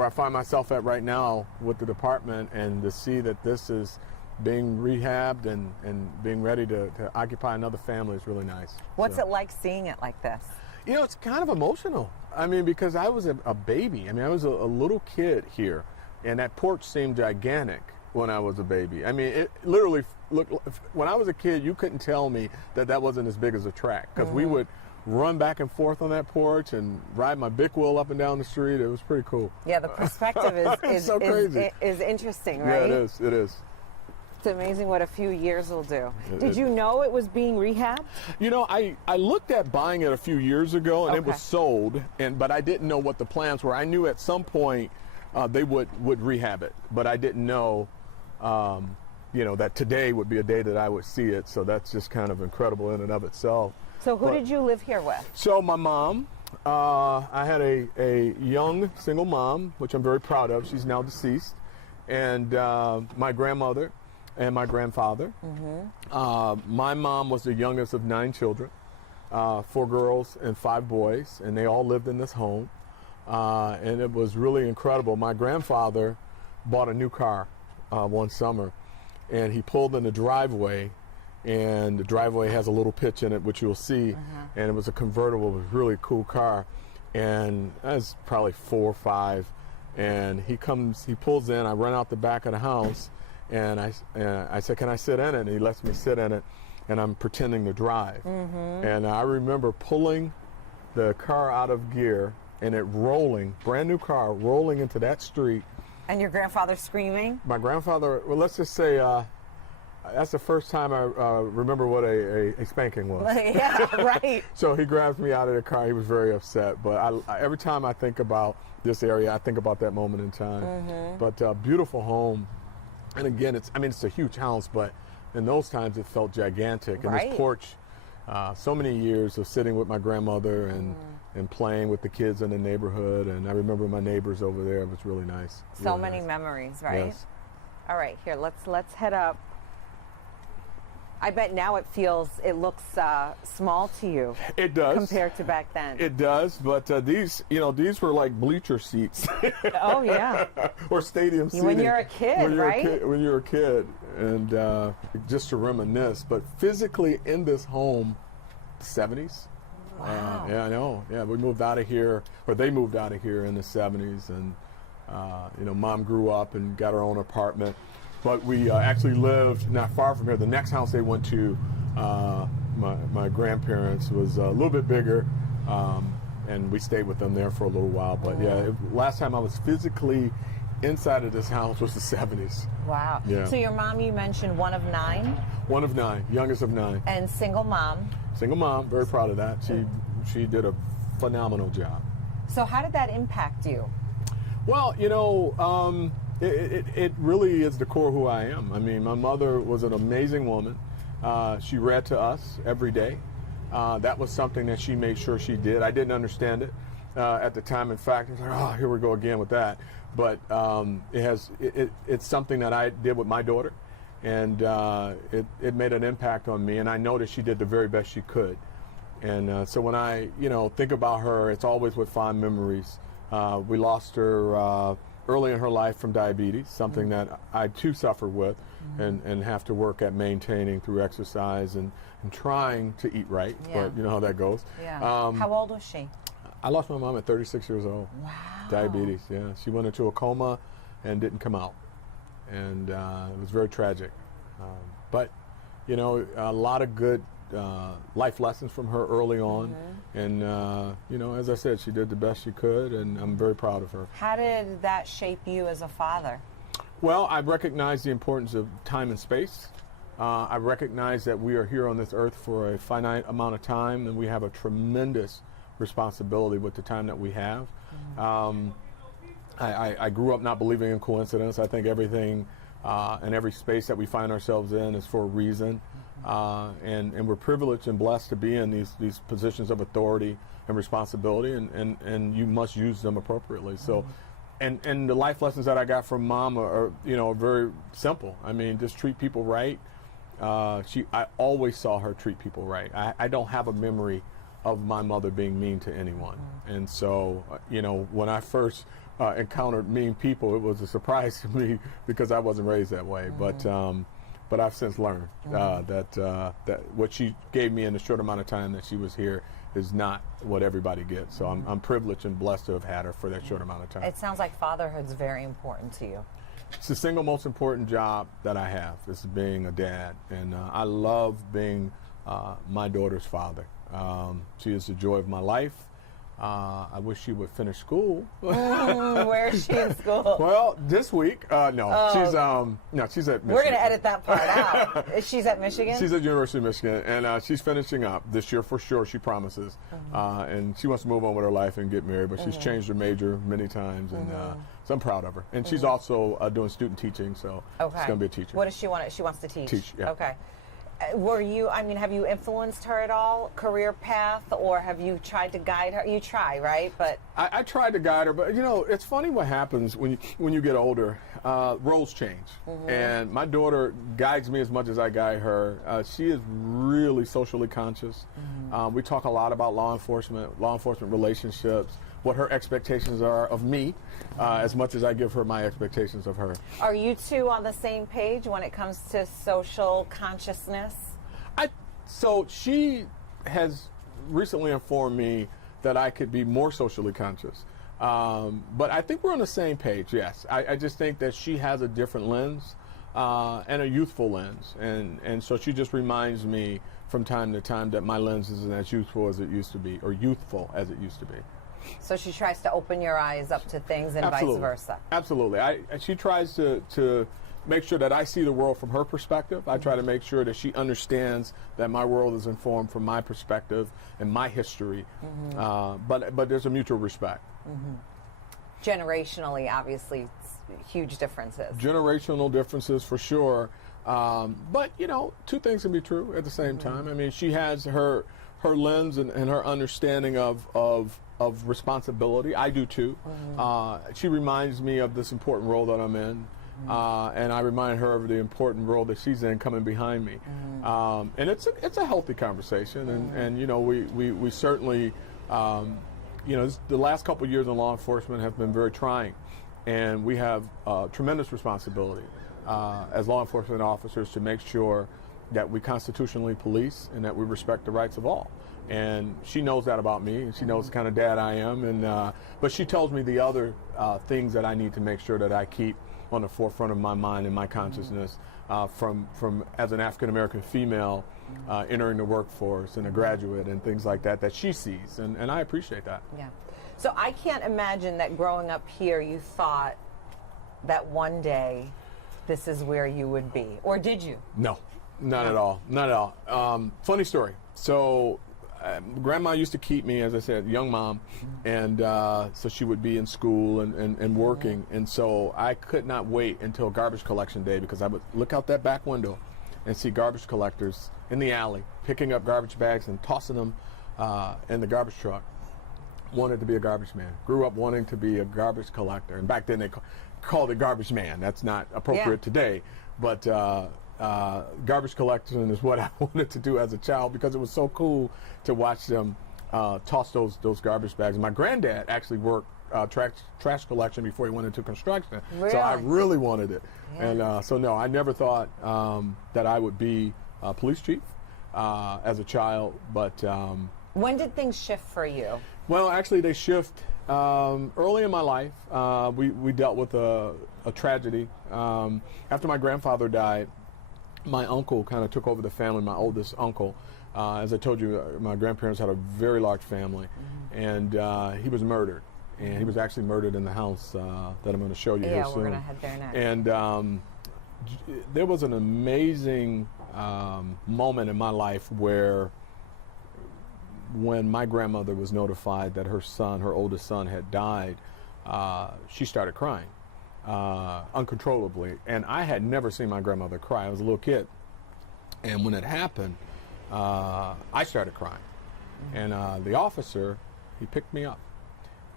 where I find myself at right now with the department, and to see that this is being rehabbed and being ready to occupy another family is really nice. What's it like seeing it like this? You know, it's kind of emotional. I mean, because I was a baby. I mean, I was a little kid here, and that porch seemed gigantic when I was a baby. I mean, it literally, look, when I was a kid, you couldn't tell me that wasn't as big as a track, because we would run back and forth on that porch and ride my big wheel up and down the street. It was pretty cool. Yeah, the perspective is so crazy. Is interesting, right? Yeah, it is. It's amazing what a few years will do. Did you know it was being rehabbed? You know, I looked at buying it a few years ago, and it was sold, but I didn't know what the plans were. I knew at some point they would rehab it, but I didn't know, you know, that today would be a day that I would see it. So that's just kind of incredible in and of itself. So who did you live here with? So my mom, I had a young single mom, which I'm very proud of. She's now deceased. And my grandmother and my grandfather. My mom was the youngest of 9 children, 4 girls and 5 boys, and they all lived in this home. And it was really incredible. My grandfather bought a new car one summer, and he pulled in the driveway, and the driveway has a little pitch in it, which you'll see, and it was a convertible. It was a really cool car, and I was probably 4 or 5, and he pulls in. I run out the back of the house, and I said, "Can I sit in it?" And he lets me sit in it, and I'm pretending to drive. And I remember pulling the car out of gear and it rolling, brand new car, rolling into that street. And your grandfather screaming? My grandfather, well, let's just say, that's the first time I remember what a spanking was. Yeah, right. So he grabs me out of the car. He was very upset. But every time I think about this area, I think about that moment in time. But beautiful home. And again, it's a huge house, but in those times it felt gigantic. And this porch, so many years of sitting with my grandmother and playing with the kids in the neighborhood. And I remember my neighbors over there. It was really nice. So many memories, right? Yes. All right, here, let's head up. I bet now it looks small to you. It does. Compared to back then. It does, but these were like bleacher seats. Oh, yeah. Or stadium seating. When you're a kid, right? When you're a kid. And just to reminisce, but physically in this home, 70s. Wow. Yeah, I know. Yeah, we moved out of here, or they moved out of here in the 70s. And, Mom grew up and got her own apartment. But we actually lived not far from here. The next house they went to, my grandparents, was a little bit bigger, and we stayed with them there for a little while. But yeah, last time I was physically inside of this house was the 70s. Wow. Yeah. So your mom, you mentioned one of 9? One of 9, youngest of 9. And single mom? Single mom, very proud of that. She did a phenomenal job. So how did that impact you? Well, it really is the core of who I am. I mean, my mother was an amazing woman. She read to us every day. That was something that she made sure she did. I didn't understand it at the time. In fact, I was like, oh, here we go again with that. But it's something that I did with my daughter, and it made an impact on me. And I noticed she did the very best she could. And so when I, think about her, it's always with fond memories. We lost her early in her life from diabetes, something that I too suffer with, and have to work at maintaining through exercise and trying to eat right. But you know how that goes. Yeah. How old was she? I lost my mom at 36 years old. Wow. Diabetes, yeah. She went into a coma and didn't come out. And it was very tragic. But, a lot of good life lessons from her early on. And, as I said, she did the best she could, and I'm very proud of her. How did that shape you as a father? Well, I recognize the importance of time and space. I recognize that we are here on this earth for a finite amount of time, and we have a tremendous responsibility with the time that we have. I grew up not believing in coincidence. I think everything and every space that we find ourselves in is for a reason. And we're privileged and blessed to be in these positions of authority and responsibility, and you must use them appropriately. So, and the life lessons that I got from Mom are very simple. I mean, just treat people right. I always saw her treat people right. I don't have a memory of my mother being mean to anyone. And so, you know, when I first encountered mean people, it was a surprise to me because I wasn't raised that way. But I've since learned that what she gave me in the short amount of time that she was here is not what everybody gets. So I'm privileged and blessed to have had her for that short amount of time. It sounds like fatherhood's very important to you. It's the single most important job that I have, is being a dad. And I love being my daughter's father. She is the joy of my life. I wish she would finish school. Where is she in school? Well, this week, she's at Michigan. We're going to edit that part out. She's at Michigan? She's at University of Michigan, and she's finishing up this year for sure, she promises. And she wants to move on with her life and get married, but she's changed her major many times, and so I'm proud of her. And she's also doing student teaching, so she's going to be a teacher. What does she want? She wants to teach? Teach, yeah. Okay. Have you influenced her at all, career path, or have you tried to guide her? You try, right? But I tried to guide her, but you know, it's funny what happens when you get older. Roles change, and my daughter guides me as much as I guide her. She is really socially conscious. We talk a lot about law enforcement relationships, what her expectations are of me, as much as I give her my expectations of her. Are you two on the same page when it comes to social consciousness? So she has recently informed me that I could be more socially conscious. But I think we're on the same page, yes. I just think that she has a different lens and a youthful lens. And so she just reminds me from time to time that my lens isn't as youthful as it used to be, or youthful as it used to be. So she tries to open your eyes up to things and vice versa. Absolutely. She tries to make sure that I see the world from her perspective. I try to make sure that she understands that my world is informed from my perspective and my history. But there's a mutual respect. Generationally, obviously, huge differences. Generational differences for sure. But, you know, two things can be true at the same time. I mean, she has her lens and her understanding of responsibility. I do too. She reminds me of this important role that I'm in. And I remind her of the important role that she's in coming behind me. And it's a healthy conversation. And you know, we certainly, you know, the last couple of years in law enforcement have been very trying. And we have tremendous responsibility as law enforcement officers to make sure that we constitutionally police and that we respect the rights of all. And she knows that about me, and she knows the kind of dad I am. And but she tells me the other things that I need to make sure that I keep on the forefront of my mind and my consciousness from as an African American female entering the workforce and a graduate and things like that she sees, and I appreciate that. Yeah. So I can't imagine that growing up here you thought that one day this is where you would be, or did you? No, not at all. Not at all. Funny story. So Grandma used to keep me, as I said, young mom, and so she would be in school and working, and so I could not wait until garbage collection day, because I would look out that back window and see garbage collectors in the alley picking up garbage bags and tossing them in the garbage truck. Wanted to be a garbage man. Grew up wanting to be a garbage collector, and back then they called it garbage man. That's not appropriate today, but garbage collection is what I wanted to do as a child, because it was so cool to watch them toss those garbage bags. My granddad actually worked trash collection before he went into construction. Really? So I really wanted it. Yeah. And so no, I never thought that I would be a police chief as a child. But when did things shift for you? Well, actually they shift early in my life. We dealt with a tragedy. After my grandfather died, my uncle kind of took over the family, my oldest uncle. As I told you, my grandparents had a very large family, and he was murdered. And he was actually murdered in the house that I'm going to show you here soon. Yeah, we're going to head there next. And there was an amazing moment in my life where, when my grandmother was notified that her son, her oldest son, had died, she started crying uncontrollably. And I had never seen my grandmother cry. I was a little kid. And when it happened, I started crying. And the officer, he picked me up.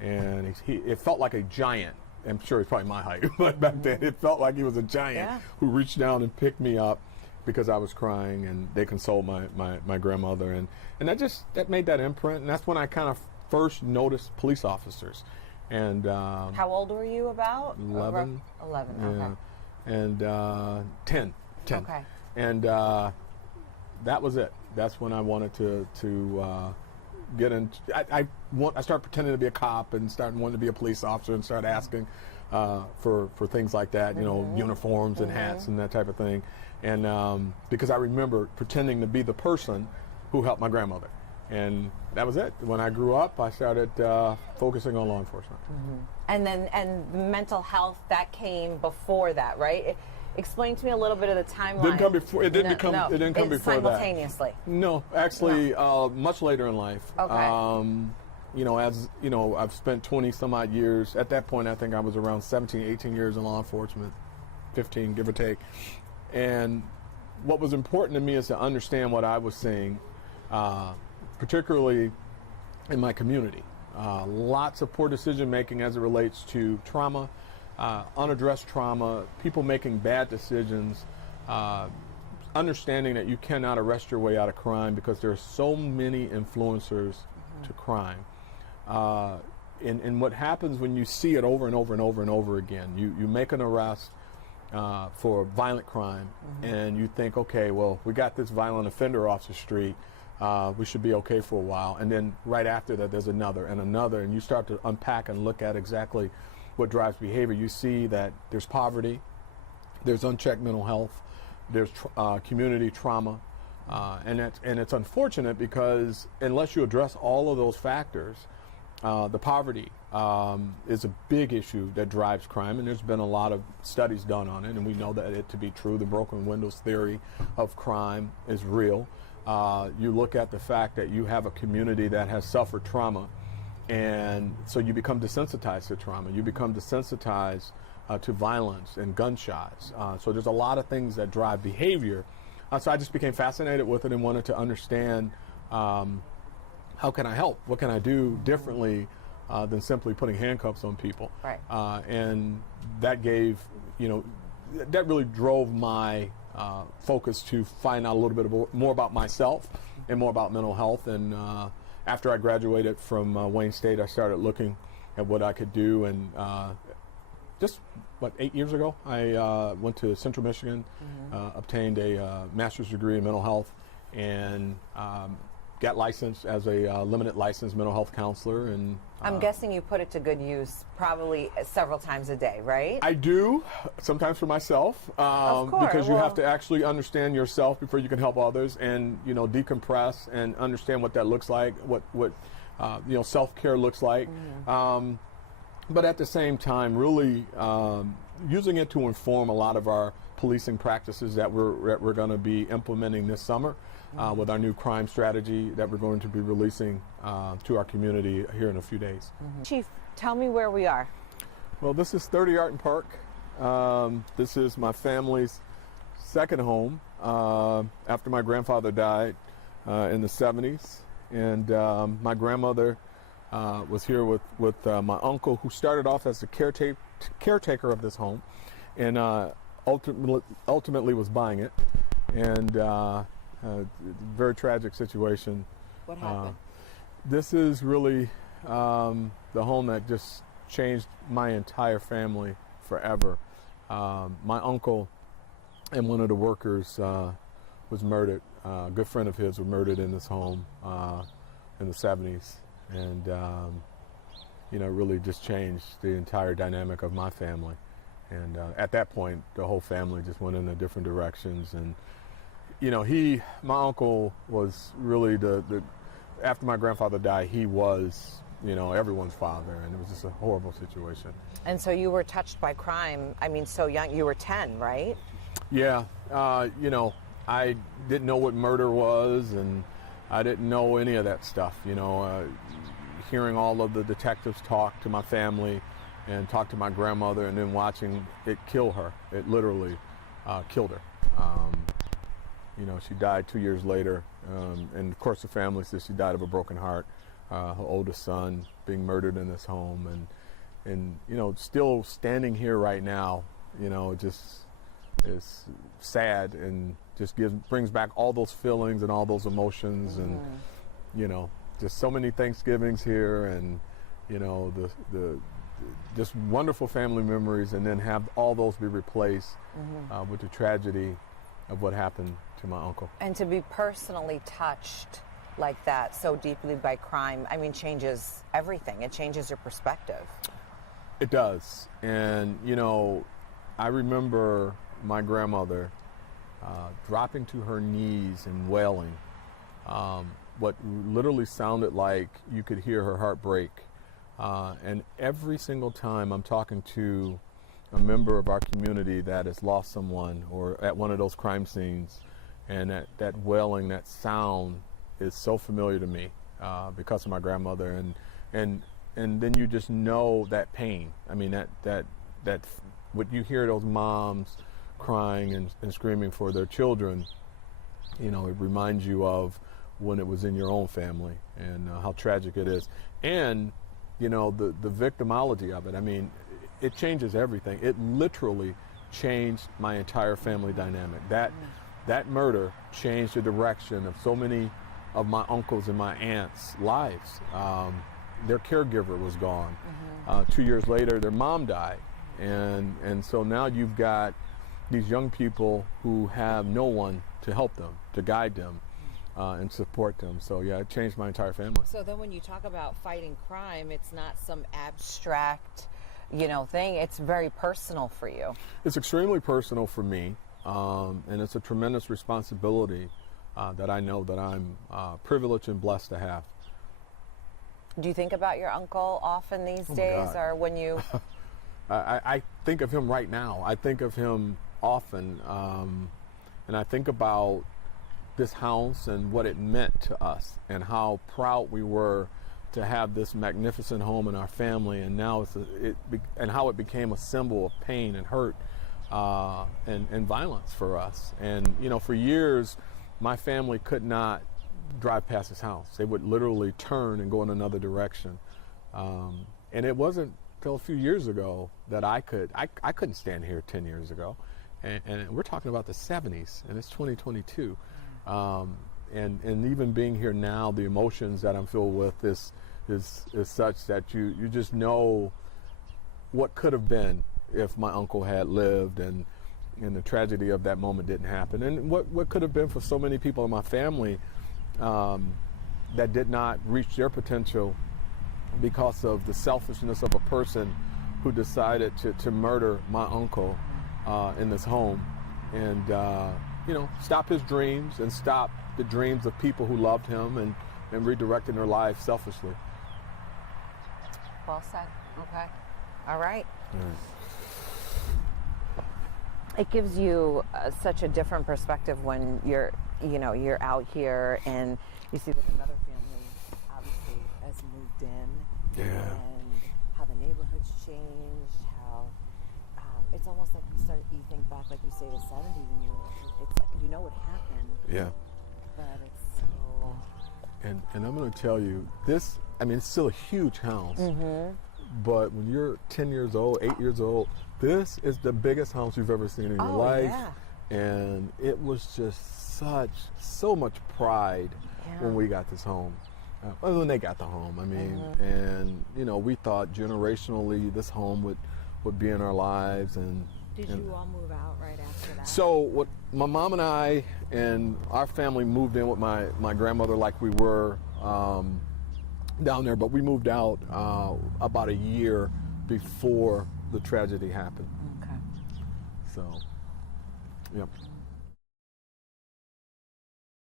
And it felt like a giant. I'm sure he's probably my height, but back then it felt like he was a giant who reached down and picked me up because I was crying, and they consoled my grandmother, and that made that imprint, and that's when I kind of first noticed police officers. And how old were you about? 11. 11, yeah. okay. And 10. Okay. And that was it. That's when I wanted to get in. I started pretending to be a cop and started wanting to be a police officer and started asking for things like that, you know, uniforms and hats and that type of thing. And because I remember pretending to be the person who helped my grandmother. And that was it. When I grew up, I started focusing on law enforcement. And mental health, that came before that, right? Explain to me a little bit of the timeline. Didn't come before. It didn't come. No, it didn't come before simultaneously. that. No, actually, much later in life. Okay. You know, as you know, I've spent 20 some odd years. At that point, I think I was around 17, 18 years in law enforcement, 15, give or take. And what was important to me is to understand what I was seeing, particularly in my community. Lots of poor decision making as it relates to trauma. Unaddressed trauma, people making bad decisions, understanding that you cannot arrest your way out of crime because there are so many influencers to crime. And what happens when you see it over and over and over and over again, you make an arrest for violent crime and you think, okay, well, we got this violent offender off the street, we should be okay for a while. And then right after that, there's another and another, and you start to unpack and look at exactly what drives behavior. You see that there's poverty, there's unchecked mental health, there's community trauma, and it's unfortunate because unless you address all of those factors, the poverty is a big issue that drives crime, and there's been a lot of studies done on it, and we know that it to be true. The broken windows theory of crime is real. You look at the fact that you have a community that has suffered trauma, and so you become desensitized to trauma. You become desensitized to violence and gunshots. So there's a lot of things that drive behavior. So I just became fascinated with it and wanted to understand how can I help? What can I do differently than simply putting handcuffs on people? Right. And that gave, that really drove my focus to find out a little bit more about myself and more about mental health. And after I graduated from Wayne State, I started looking at what I could do. And just, 8 years ago, I went to Central Michigan, obtained a master's degree in mental health, and got licensed as a limited licensed mental health counselor. And I'm guessing you put it to good use probably several times a day, right? I do, sometimes for myself, of course, because you have to actually understand yourself before you can help others, and decompress and understand what that looks like, what self-care looks like. But at the same time, really using it to inform a lot of our policing practices that we're going to be implementing this summer with our new crime strategy that we're going to be releasing to our community here in a few days. Chief, tell me where we are. Well, this is 30 Arton Park. This is my family's second home after my grandfather died in the 70s. And my grandmother was here with my uncle, who started off as the caretaker of this home, and ultimately was buying it. And very tragic situation. What happened? This is really the home that just changed my entire family forever. My uncle and one of the workers was murdered. A good friend of his was murdered in this home in the 70s. And, really just changed the entire dynamic of my family. And at that point, the whole family just went in different directions. And, my uncle was really after my grandfather died, he was, everyone's father. And it was just a horrible situation. And so you were touched by crime, so young, you were 10, right? Yeah. I didn't know what murder was, and I didn't know any of that stuff, hearing all of the detectives talk to my family and talk to my grandmother, and then watching it kill her. It literally killed her. She died 2 years later, and of course the family says she died of a broken heart. Her oldest son being murdered in this home, and still standing here right now, just is sad and just brings back all those feelings and all those emotions, and you know, just so many Thanksgivings here, and you know, the just wonderful family memories, and then have all those be replaced with the tragedy of what happened to my uncle. And to be personally touched like that so deeply by crime, I mean, changes everything. It changes your perspective. It does. And, you know, I remember my grandmother dropping to her knees and wailing, what literally sounded like you could hear her heart break. And every single time I'm talking to a member of our community that has lost someone or at one of those crime scenes, and that wailing, that sound is so familiar to me because of my grandmother, and then you just know that pain. I mean, that what you hear those moms crying and screaming for their children, you know, it reminds you of when it was in your own family and how tragic it is. And, you know, the victimology of it, I mean, it changes everything. It literally changed my entire family dynamic. That murder changed the direction of so many of my uncles and my aunts' lives. Their caregiver was gone. 2 years later, their mom died. And so now you've got these young people who have no one to help them, to guide them, and support them. So yeah, it changed my entire family. So then when you talk about fighting crime, it's not some abstract, you know, thing. It's very personal for you. It's extremely personal for me, and it's a tremendous responsibility that I know that I'm privileged and blessed to have. Do you think about your uncle often these days, or when you... I think of him right now. I think of him often, and I think about this house and what it meant to us and how proud we were to have this magnificent home in our family, and now and how it became a symbol of pain and hurt and violence for us. And you know, for years, my family could not drive past his house. They would literally turn and go in another direction. And it wasn't until a few years ago that I couldn't stand here 10 years ago. And we're talking about the 70s, and it's 2022. And even being here now, the emotions that I'm filled with is such that you just know what could have been if my uncle had lived, and the tragedy of that moment didn't happen, and what could have been for so many people in my family that did not reach their potential because of the selfishness of a person who decided to murder my uncle in this home, and you know, stop his dreams and stop the dreams of people who loved him and redirecting their lives selfishly. Well said. Okay. All right. It gives you such a different perspective when you're out here and you see that another family obviously has moved in, and how the neighborhood's changed, how it's almost like you think back, like you say, the 70s, and it's like you know what happened. Yeah. But it's so... And I'm going to tell you, this, I mean, it's still a huge house, but when you're 10 years old, 8 years old, this is the biggest house you've ever seen in your life. Yeah. And it was just so much pride when we got this home. When they got the home, I mean, and, you know, we thought generationally this home would be in our lives. And Did you all move out right after that? So what my mom and I and our family moved in with my grandmother like we were down there, but we moved out about a year before the tragedy happened. Okay. So, yep.